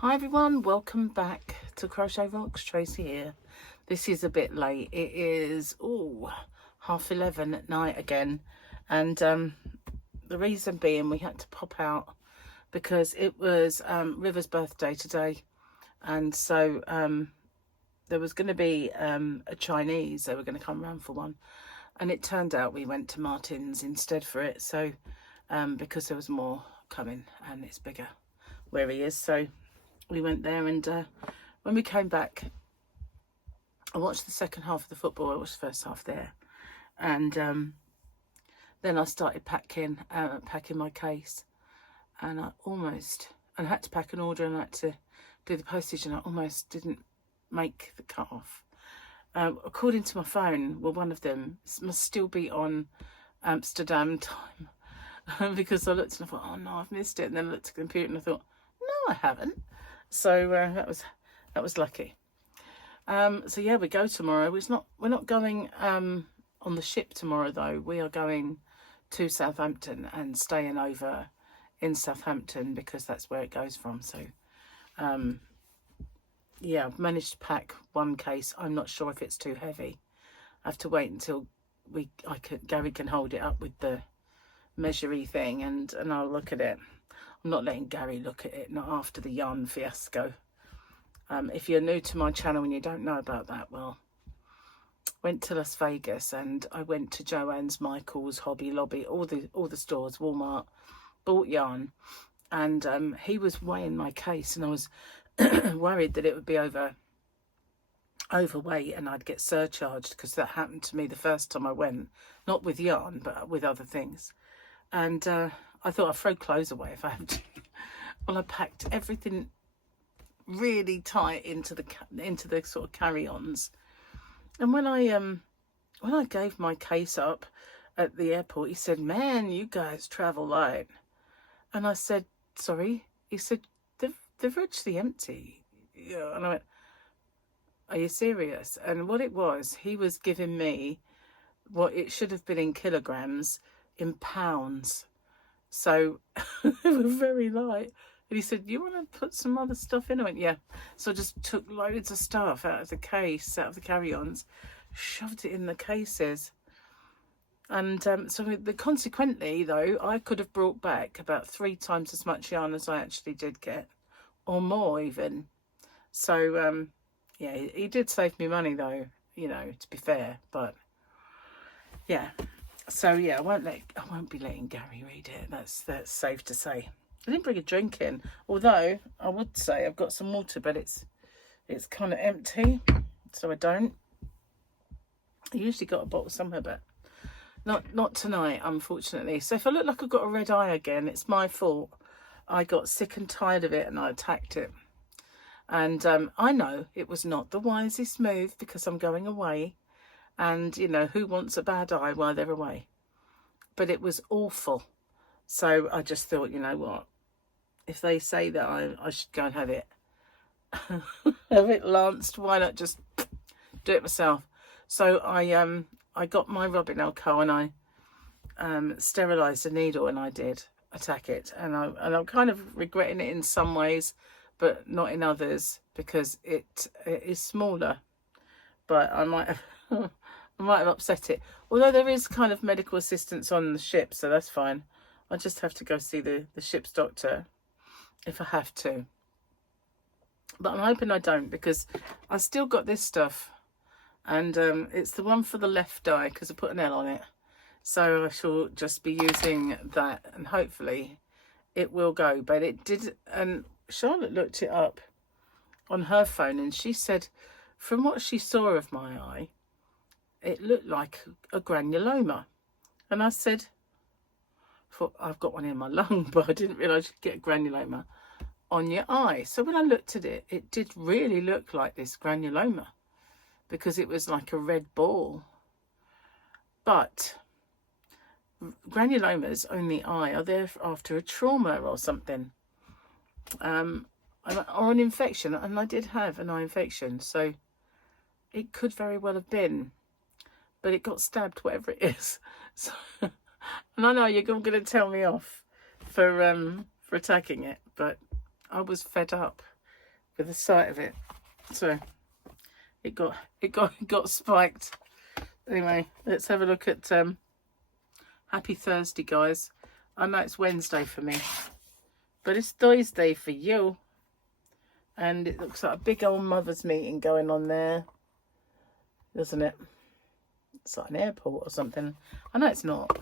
Hi everyone, welcome back to Crochet Rocks. Tracy here. This is a bit late. It is 11:30 at night again, and the reason being we had to pop out because it was River's birthday today, and so there was going to be a Chinese. They were going to come round for one, and it turned out we went to Martin's instead for it. So because there was more coming and it's bigger where he is, so we went there, and when we came back, I watched the second half of the football. I watched the first half there, and then I started packing my case, and I had to pack an order, and I had to do the postage, and I almost didn't make the cut off. According to my phone, well, one of them must still be on Amsterdam time because I looked and I thought, oh no, I've missed it, and then I looked at the computer and I thought, no, I haven't. So that was lucky. So yeah, we go tomorrow. We're not going on the ship tomorrow though. We are going to Southampton and staying over in Southampton because that's where it goes from. So yeah, I've managed to pack one case. I'm not sure if it's too heavy. I have to wait until Gary can hold it up with the measury thing, and I'll look at it. I'm not letting Gary look at it, not after the yarn fiasco. If you're new to my channel and you don't know about that, well, went to Las Vegas and I went to Joann's, Michael's, Hobby Lobby, all the stores, Walmart, bought yarn, and he was weighing my case, and I was worried that it would be overweight and I'd get surcharged, because that happened to me the first time I went, not with yarn but with other things. And I thought I'd throw clothes away if I had to. Well, I packed everything really tight into the sort of carry-ons. And when I gave my case up at the airport, he said, "Man, you guys travel light." And I said, "Sorry." He said, "They're virtually empty." Yeah. And I went, "Are you serious?" And what it was, he was giving me what it should have been in kilograms in pounds. So they were very light. And he said, "You want to put some other stuff in?" I went, "Yeah." So I just took loads of stuff out of the case, out of the carry-ons, shoved it in the cases. And so consequently, though, I could have brought back about 3 times as much yarn as I actually did get, or more even. So, yeah, he did save me money, though, you know, to be fair. But, yeah. So yeah, I won't be letting Gary read it. That's safe to say. I didn't bring a drink in, although I would say I've got some water, but it's kind of empty, so I don't. I usually got a bottle somewhere, but not tonight, unfortunately. So if I look like I've got a red eye again, it's my fault. I got sick and tired of it and I attacked it. And I know it was not the wisest move because I'm going away. And, you know, who wants a bad eye while they're away? But it was awful. So I just thought, you know what? If they say that I should go and have it, have it lanced, why not just do it myself? So I got my rubbing alcohol and I sterilised the needle, and I did attack it. And I'm kind of regretting it in some ways, but not in others, because it is smaller. But I might have upset it. Although there is kind of medical assistance on the ship, so that's fine. I just have to go see the ship's doctor if I have to. But I'm hoping I don't, because I still got this stuff. And it's the one for the left eye, because I put an L on it. So I shall just be using that, and hopefully it will go. But it did, and Charlotte looked it up on her phone, and she said from what she saw of my eye, it looked like a granuloma. And I said, I've got one in my lung, but I didn't realise you'd get a granuloma on your eye. So when I looked at it, it did really look like this granuloma, because it was like a red ball. But granulomas on the eye are there after a trauma or something, or an infection. And I did have an eye infection, so it could very well have been. But it got stabbed, whatever it is. So, and I know you're going to tell me off for attacking it, but I was fed up. with the sight of it. So it got spiked. Anyway, let's have a look at happy Thursday, guys. I know it's Wednesday for me, but it's Thursday for you. And it looks like a big old mothers meeting going on there, doesn't it? It's like an airport or something. I know it's not.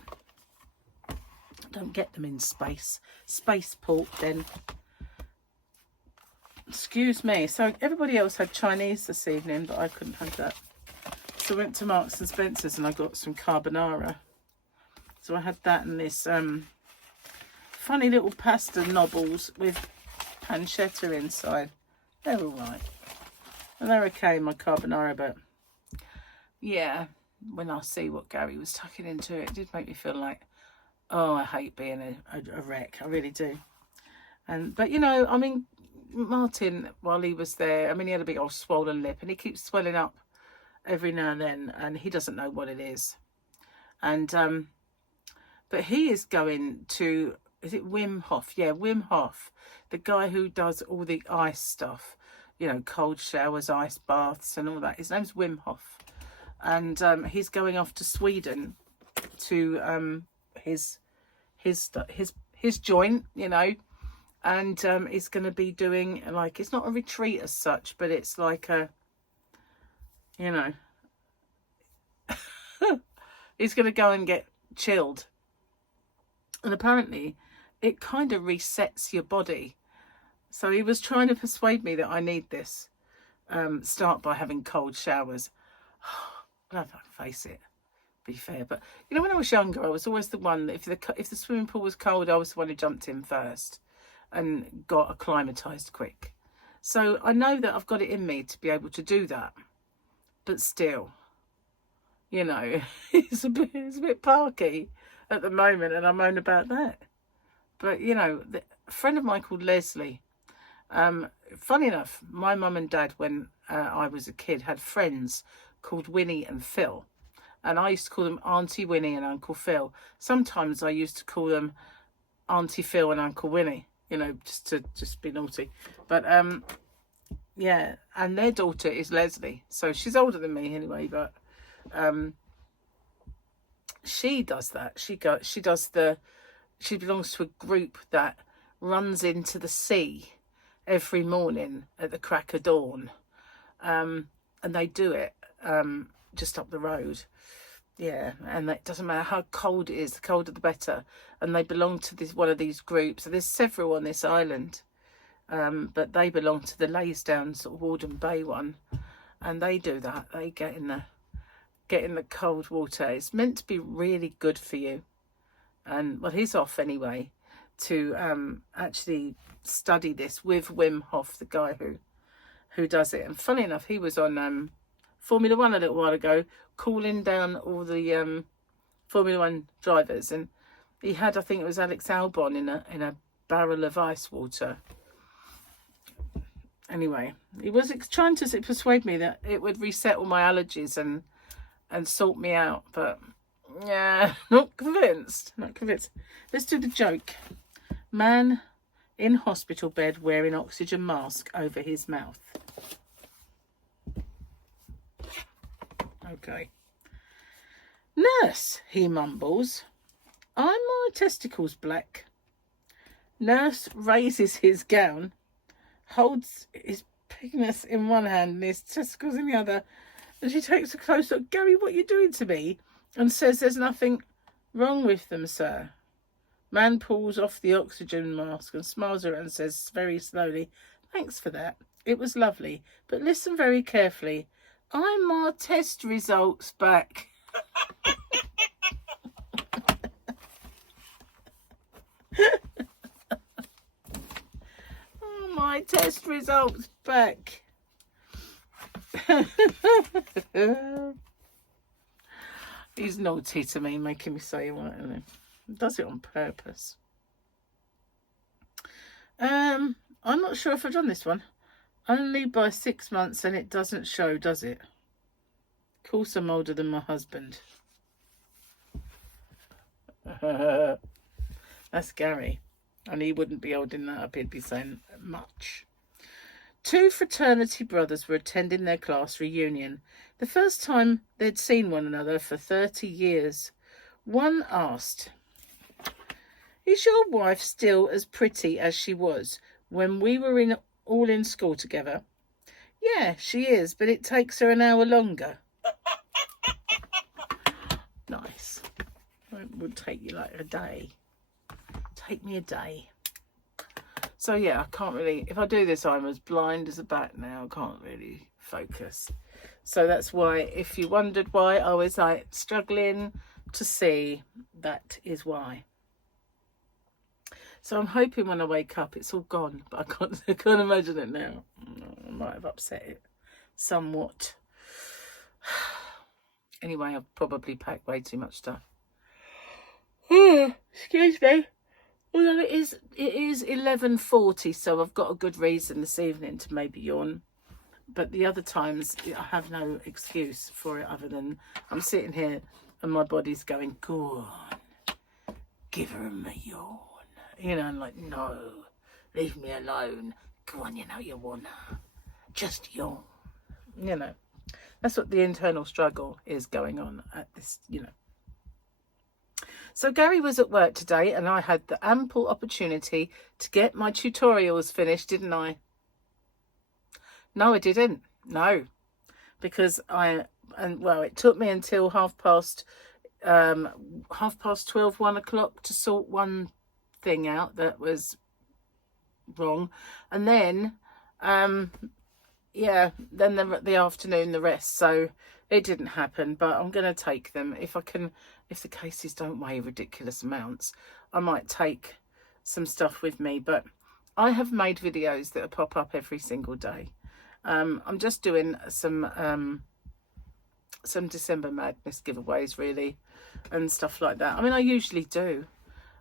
Don't get them in space. Spaceport then. Excuse me. So everybody else had Chinese this evening, but I couldn't have that. So I went to Marks and Spencer's and I got some carbonara. So I had that and this funny little pasta nobbles with pancetta inside. They're all right. And they're okay, my carbonara, but yeah, when I see what Gary was tucking into it, it did make me feel like, oh, I hate being a wreck. I really do. But, you know, I mean, Martin, while he was there, I mean, he had a big old swollen lip and he keeps swelling up every now and then and he doesn't know what it is. And, but he is going to, is it Wim Hof? Yeah, Wim Hof, the guy who does all the ice stuff, you know, cold showers, ice baths and all that. His name's Wim Hof. And he's going off to Sweden to his joint, you know, and he's going to be doing, like, it's not a retreat as such, but it's like a, you know, he's going to go and get chilled. And apparently it kind of resets your body. So he was trying to persuade me that I need this. Start by having cold showers. I don't know if I can face it, be fair. But, you know, when I was younger, I was always the one, if the swimming pool was cold, I was the one who jumped in first and got acclimatised quick. So I know that I've got it in me to be able to do that. But still, you know, it's a bit parky at the moment, and I moan about that. But, you know, a friend of mine called Leslie, funny enough, my mum and dad, when I was a kid, had friends called Winnie and Phil. And I used to call them Auntie Winnie and Uncle Phil. Sometimes I used to call them Auntie Phil and Uncle Winnie, you know, just to be naughty. But, yeah, and their daughter is Leslie. So she's older than me anyway, but she does that. She belongs to a group that runs into the sea every morning at the crack of dawn. And they do it just up the road. Yeah, and it doesn't matter how cold it is, the colder the better. And they belong to one of these groups. So there's several on this island, but they belong to the Laysdown sort of Warden Bay one, and they do that. They get in the cold water. It's meant to be really good for you. And well, he's off anyway to actually study this with Wim Hof, the guy who does it. And funny enough, he was on Formula One a little while ago, cooling down all the Formula One drivers, and he had, I think it was Alex Albon in a barrel of ice water. Anyway, he was trying to persuade me that it would reset all my allergies and sort me out, but yeah, not convinced. Let's do the joke. Man in hospital bed wearing oxygen mask over his mouth. Okay. Nurse, he mumbles. Are my testicles black? Nurse raises his gown, holds his penis in one hand and his testicles in the other, and she takes a close look. Gary, what are you doing to me? And says there's nothing wrong with them, sir. Man pulls off the oxygen mask and smiles at her and says very slowly, thanks for that. It was lovely. But listen very carefully. I'm my test results back. Oh, my test results back. He's naughty to me, making me say what, and he does it on purpose. I'm not sure if I've done this one. Only by 6 months and it doesn't show, does it? Of course I'm older than my husband. That's Gary. And he wouldn't be holding that up, he'd be saying much. Two fraternity brothers were attending their class reunion, the first time they'd seen one another for 30 years. One asked, "Is your wife still as pretty as she was when we were all in school together?" "Yeah, she is, but it takes her an hour longer." Nice. It would take you like a day. Take me a day. So yeah, I can't really, if I do this, I'm as blind as a bat now. I can't really focus. So that's why, if you wondered why I was like struggling to see, that is why. So I'm hoping when I wake up it's all gone, but I can't imagine it now. I might have upset it somewhat. Anyway, I've probably packed way too much stuff. Excuse me. Although it is 11:40, so I've got a good reason this evening to maybe yawn. But the other times, I have no excuse for it other than I'm sitting here and my body's going, "Go on, give her a yawn." You know, I'm like, "No, leave me alone. Go on, you know you wanna. Just yawn." You know, that's what the internal struggle is going on at this, you know. So Gary was at work today and I had the ample opportunity to get my tutorials finished, didn't I? No, I didn't. No, because it took me until 12:30, 1 o'clock to sort one thing out that was wrong. And then, then the afternoon, the rest. So it didn't happen, but I'm going to take them. If the cases don't weigh ridiculous amounts, I might take some stuff with me. But I have made videos that pop up every single day. I'm just doing some December Madness giveaways, really, and stuff like that. I mean, I usually do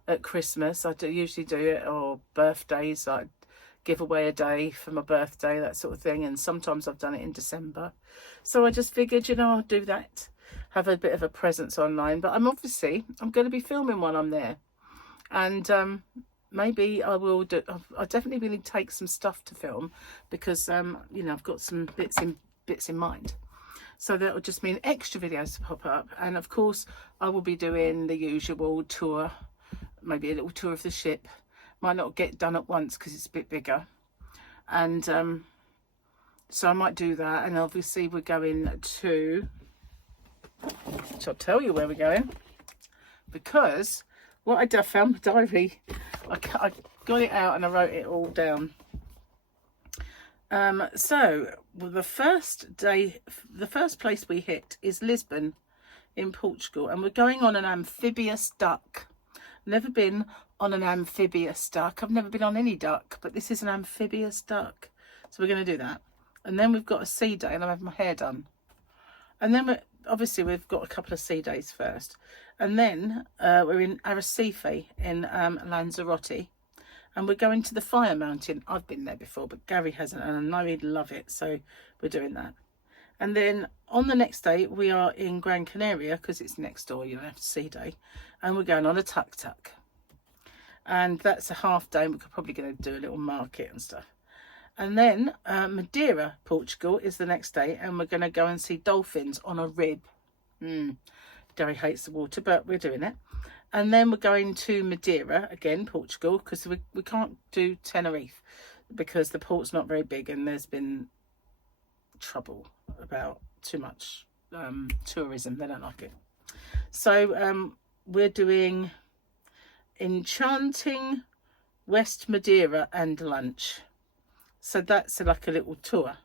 at Christmas. I usually do it, or birthdays. I give away a day for my birthday, that sort of thing. And sometimes I've done it in December. So I just figured, you know, I'll do that. Have a bit of a presence online. But I'm going to be filming while I'm there. And maybe I will do. I definitely really take some stuff to film because you know, I've got some bits in mind. So that will just mean extra videos to pop up. And of course, I will be doing the usual tour, maybe a little tour of the ship. Might not get done at once because it's a bit bigger. And so I might do that. And obviously we're going to, which I'll tell you where we're going, because what I found my diary. I got it out and I wrote it all down. The first place we hit is Lisbon in Portugal, and we're going on an amphibious duck. Never been on an amphibious duck. I've never been on any duck, but this is an amphibious duck. So we're going to do that. And then we've got a sea day, and I have my hair done. And then we've got a couple of sea days first. And then we're in Arrecife in Lanzarote. And we're going to the Fire Mountain. I've been there before, but Gary hasn't, and I know he'd love it. So we're doing that. And then on the next day, we are in Gran Canaria, because it's next door, you don't have to sea day. And we're going on a tuk-tuk. And that's a half day, and we're probably going to do a little market and stuff. And then Madeira, Portugal, is the next day, and we're going to go and see dolphins on a rib. Gary hates the water, but we're doing it. And then we're going to Madeira, again, Portugal, because we can't do Tenerife because the port's not very big and there's been trouble about too much tourism. They don't like it. So we're doing Enchanting, West Madeira and lunch. So that's like a little tour.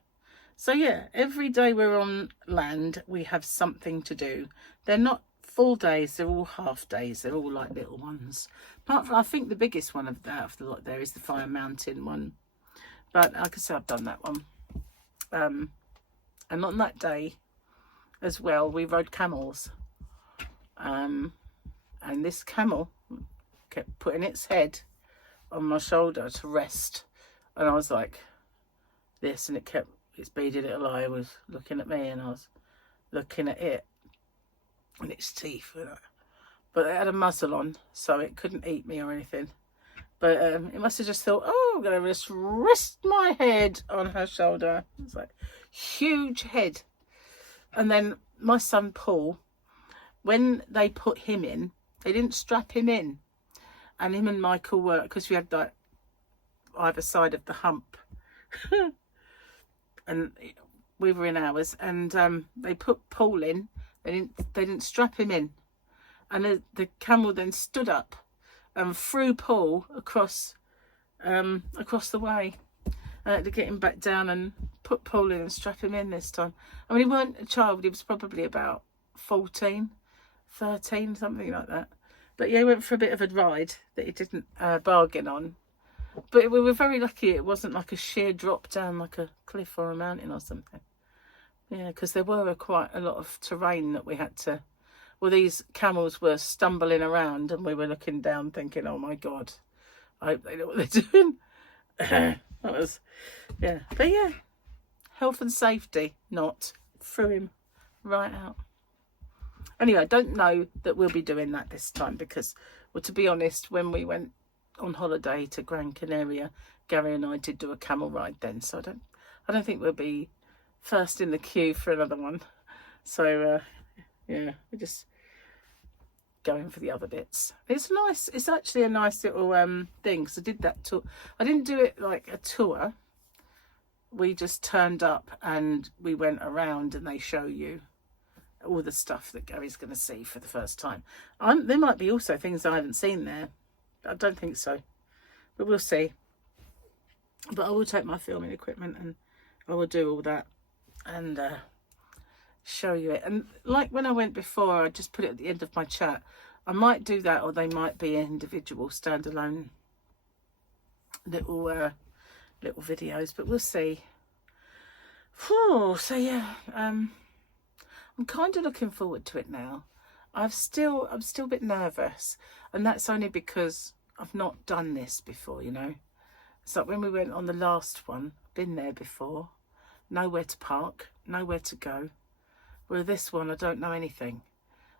So yeah, every day we're on land, we have something to do. They're not full days, they're all half days, they're all like little ones. Apart from, I think the biggest one of the lot there is the Fire Mountain one, but like I said, I've done that one. And on that day as well, we rode camels, and this camel kept putting its head on my shoulder to rest, and I was like this, and its beady little eye was looking at me, and I was looking at it and its teeth, but it had a muzzle on, so it couldn't eat me or anything. But it must have just thought, oh, I'm going to just rest my head on her shoulder. It's like, huge head. And then my son Paul, when they put him in, they didn't strap him in. And him and Michael were, because we had like either side of the hump. And we were in ours. And they put Paul in. They didn't strap him in. And the camel then stood up and threw Paul across the way. I had to get him back down and put Paul in and strap him in this time. I mean, he weren't a child. He was probably about 14, 13, something like that. But yeah, he went for a bit of a ride that he didn't bargain on. But we were very lucky it wasn't like a sheer drop down like a cliff or a mountain or something. Yeah, because there were quite a lot of terrain that we had to... Well, these camels were stumbling around and we were looking down thinking, oh my God, I hope they know what they're doing. That was, yeah. But yeah, health and safety, not threw him right out. Anyway, I don't know that we'll be doing that this time because, well, to be honest, when we went on holiday to Gran Canaria, Gary and I did do a camel ride then. So I don't think we'll be first in the queue for another one. So, yeah, we're just going for the other bits. It's nice. It's actually a nice little thing because I did that tour. I didn't do it like a tour. We just turned up and we went around and they show you all the stuff that Gary's going to see for the first time. There might be also things I haven't seen there. I don't think so, but we'll see. But I will take my filming equipment and I will do all that and show you it. And like when I went before, I just put it at the end of my chat. I might do that, or they might be individual standalone little videos, but we'll see. Whew, so yeah, I'm kind of looking forward to it now. I'm still a bit nervous, and that's only because I've not done this before, you know. It's like when we went on the last one, been there before, nowhere to park, nowhere to go. Well, this one, I don't know anything.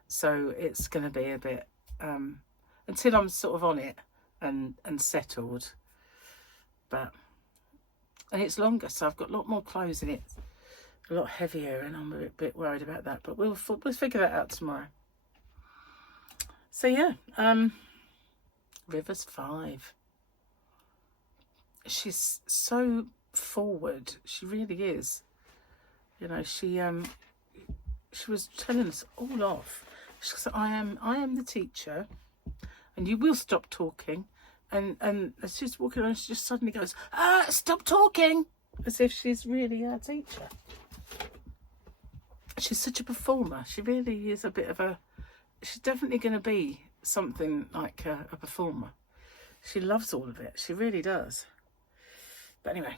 So it's going to be a bit, until I'm sort of on it and settled. And it's longer, so I've got a lot more clothes in it, a lot heavier, and I'm a bit worried about that. But we'll figure that out tomorrow. So yeah, River's 5. She's so forward. She really is. You know, she was telling us all off. She said, I am the teacher, and you will stop talking. And as she's walking around, she just suddenly goes, stop talking, as if she's really our teacher. She's such a performer. She really is a bit of a... She's definitely going to be something like a performer. She loves all of it. She really does. But anyway,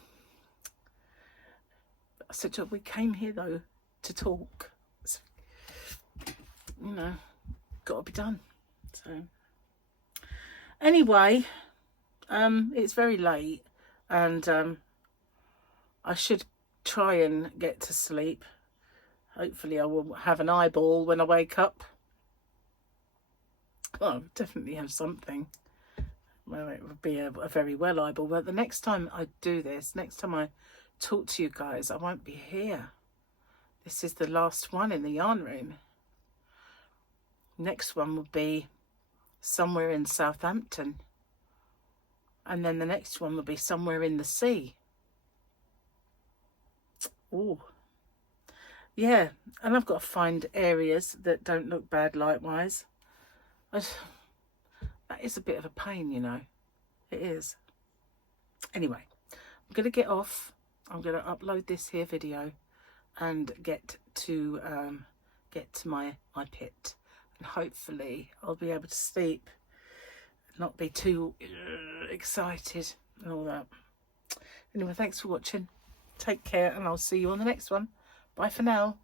I said to her, we came here, though, to talk. So, you know, got to be done. So, anyway, it's very late, and I should try and get to sleep. Hopefully I will have an eyeball when I wake up. Well, definitely have something. Well, it would be a very well eyeball. But the next time I do this, next time I talk to you guys, I won't be here. This is the last one in the yarn room. Next one will be somewhere in Southampton. And then the next one will be somewhere in the sea. Oh. Yeah, and I've got to find areas that don't look bad light-wise. That is a bit of a pain, you know. It is. Anyway, I'm going to get off. I'm going to upload this here video and get to my pit. And hopefully I'll be able to sleep, not be too excited and all that. Anyway, thanks for watching. Take care, and I'll see you on the next one. Bye for now.